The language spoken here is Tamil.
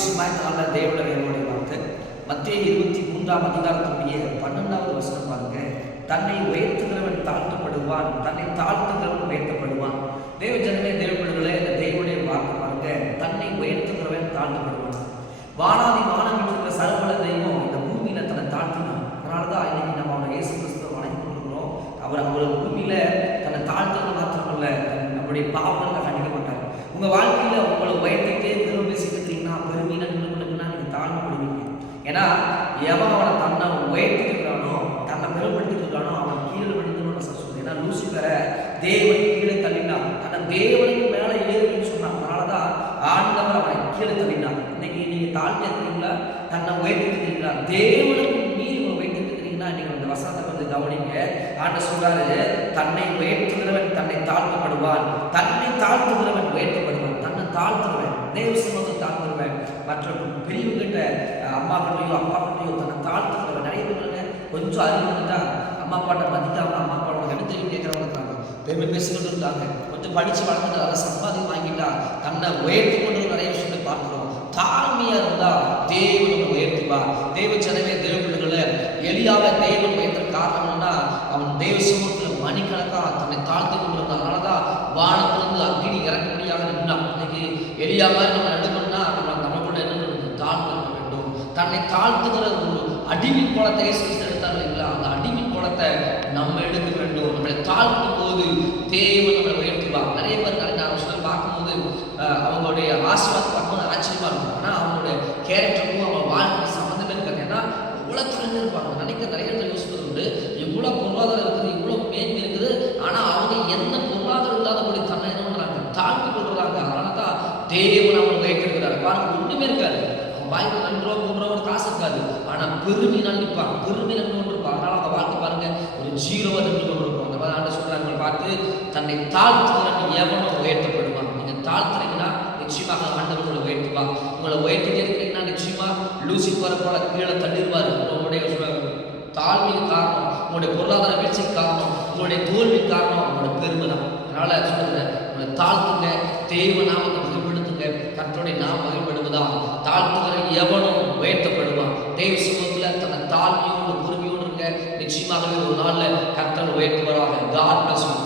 விசேஷமாய் தேவனுடைய வார்த்தை மத்தேயு 23ஆம் அதிகாரத்துடைய 12வது வசனம் பாருங்க. தன்னை உயர்த்துகிறவன் தாழ்த்தப்படுவான், தன்னை தாழ்த்துகிறவன் உயர்த்தப்படுவான். தேவ ஜனமே, தேவ பிள்ளைகளே, இந்த தேவனுடைய வார்த்தை பாருங்க. தன்னை உயர்த்துகிறவன் தாழ்த்தப்படுவான். வானாதி வானம் இருக்கிற சர்வல தெய்வம் இந்த பூமியில தன்னை தாழ்த்தினான். அதனாலதான் இன்னைக்கு நம்ம அவனை இயேசு கிறிஸ்துவை வணங்கி கொண்டிருக்கிறோம். அவர் பூமியில தன்னை தாழ்த்தது மாத்திரமல்ல, நம்முடைய பாவங்கள் கண்டிக்கப்பட்டார். உங்க வாழ்க்கையில உங்களை உயர்த்திட்டே பெரும் பேசிக்கிட்டீங்கன்னா பெருமையில நின்றுனா நீங்க தாழ்மைப்படுவீங்க. ஏன்னா எவன் அவனை தன்னை உயர்த்திக்கிறானோ, தன்னை பெருமைப்படுத்திக்கிறானோ அவன் கீழே விழுந்தணும்னு சொல்லுது. ஏன்னா லூசிபரை தேவன் கீழே தள்ளினான், தன்னை தேவனுக்கு மேல ஏறுன்னு சொன்னான். அதனாலதான் ஆண்டவர் அவனை கீழே தள்ளினான். இன்னைக்கு நீங்க தாழ்த்தி இருக்கிறீங்களா, தன்னை உயர்த்திக்கிறீங்களா? தேவனுக்கு மீறி உயர்த்திக்கிறீங்கன்னா நீங்க அந்த வசனத்தை வந்து கவனிங்க. ஆண்டவர் சொல்றாரு, தன்னை உயர்த்துகிறவன் தன்னை தாழ்த்தப்படுவான், தன்னை தாழ்த்துகிறவன் உயர்த்தப்படுவான். தன்னை தாழ்த்துறவன் தேவ சமூகத்தை தாழ்த்துறவன், மற்ற பெரியவங்கிட்ட அம்மா கிட்டையோ அப்பா கிட்டையோ தன்னை தாழ்த்துறவன். நிறைய பேர் கொஞ்சம் அறிவு வந்துட்டா அம்மா அப்பாட்ட மதிக்காம அம்மா அப்பா உனக்கு எடுத்து கேட்கறவங்க இருக்காங்க, பெருமை பேசிக்கிட்டு இருக்காங்க. கொஞ்சம் படிச்சு வளர்ந்துட்டு அதை சம்பாதிக்க வாங்கிட்டா தன்னை உயர்த்தி கொண்டு நிறைய விஷயத்தை பார்க்கிறோம். தாழ்மையா இருந்தா தேவன் உயர்த்துவா. தேவ ஜனமே, தேவ பிள்ளைகளை, எலியாவை தேவன் உயர்த்த காரணம்னா அவன் தேவ சமூகத்துல மணிக்கணக்கா தன்னை தாழ்த்தி கொண்டிருந்தான். அதனாலதான் வானத்திலிருந்து அக்னி இறக்க முடியாத நின்றான். இன்னைக்கு எலியா மாதிரி நம்ம எடுக்கணும்னா நமக்குள்ள என்ன தாழ்ந்து இருக்க வேண்டும். தன்னை தாழ்த்துகிற ஒரு அடிமின் கோலத்தை எடுத்தார் இல்லைங்களா, அந்த அடிமின் கோலத்தை நம்ம எடுக்க வேண்டும். நம்மளை தாழ்த்தும் போது தேவன் நம்மளை உயர்த்துவா. நிறைய பேர் நான் விஷயம் பார்க்கும்போது அவங்களுடைய ஆசீர்வாதம் பார்க்கும்போது ஆச்சரியமா இருக்கும். ஆனால் அவங்களுடைய கேரக்டருக்கும் அவங்க வாழ்க்கை சம்மந்தமே இருக்காங்க. ஏன்னா இவ்வளோ தாழ்ந்து இருப்பாங்க. நினைக்க நிறைய இடத்துல யோசிப்பது உண்டு, இவ்வளோ பொருளாதாரம் இருக்குது, இவ்வளோ மேன்மை இருக்குது, ஆனால் அவங்க எந்த பொருளாதாரம் இல்லாதபடி தன்னை என்ன பண்ணுறாங்க, தாழ்த்தி கொள்றாங்க. அதனால தான் தேவன் அவங்க உயர்த்திருக்கிறாரு. பாருங்க, ஒன்றுமே இருக்காது, அவன் வாய்ப்பு 2 ரூபா 3 ரூபா காசு இருக்காது, ஆனால் பெருமையினால் நிற்பான், பெருமையில நின்று கொண்டு இருப்பான். அதனால அவங்க வாழ்க்கை பாருங்க ஒரு 0வா நின்று கொண்டு இருப்பான். அந்த மாதிரி ஆண்டு சொல்றாங்க, பார்த்து தன்னை தாழ்த்துகிறவன் எவனும் உயர்த்தப்படுவான். நீங்க தாழ்த்துறீங்கன்னா நிச்சயமாக ஆண்டவர் உங்களை உயர்த்துவா. உங்களை உயர்த்திட்டே இருக்கிறீங்கன்னா நிச்சயமா லூசிபரை போல கீழே தள்ளிடுவார். உங்களுடைய தாழ்மைக்கு காரணம், உங்களுடைய பொருளாதார வீழ்ச்சிக்கு காரணம், உங்களுடைய தோல்வி காரணம் உங்களோட பெருமை தான். அதனால சொல்லுங்க, உங்களை தாழ்த்துங்க, தேவ நாமத்தை மகிழ்படுத்துங்க. கர்த்தருடைய நாம் மகிழ்படுவதா, தாழ்த்துகிற எவனும் உயர்த்தப்படுவான். தேவ சமூகத்துல தன்னை தாழ்மையோடு பொறுமையோடு இருங்க. நிச்சயமாகவே ஒரு நாள்ல கர்த்தர் உயர்த்துவாராக. God bless you.